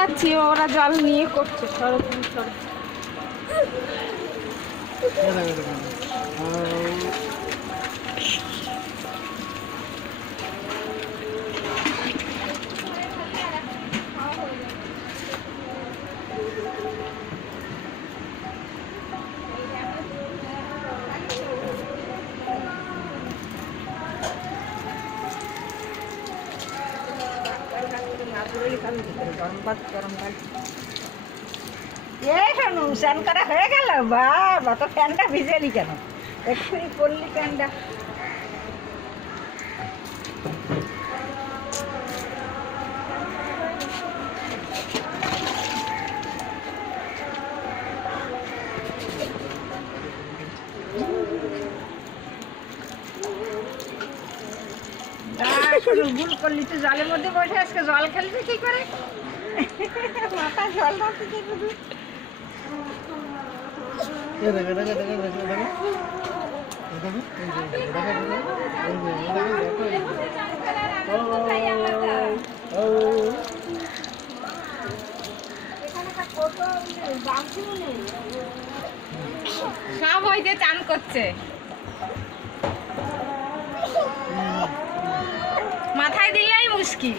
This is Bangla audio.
যাচ্ছি, ওরা জল নিয়ে করছে। সরো তুমি, সরো। গরম ভাত, গরম ভাত। স্নান করা হয়ে গেল? বাবা, তো ফ্যানটা ভিজেলি কেন? এক্ষুনি করলি ফ্যানটা। ভুল করলি তুই, জলের মধ্যে বসে আজকে জল খেলবি কি করে? মাথা জল মারতে শুধু। সব ওই যে চান করছে, মাথায় দিলেই মুশকিল।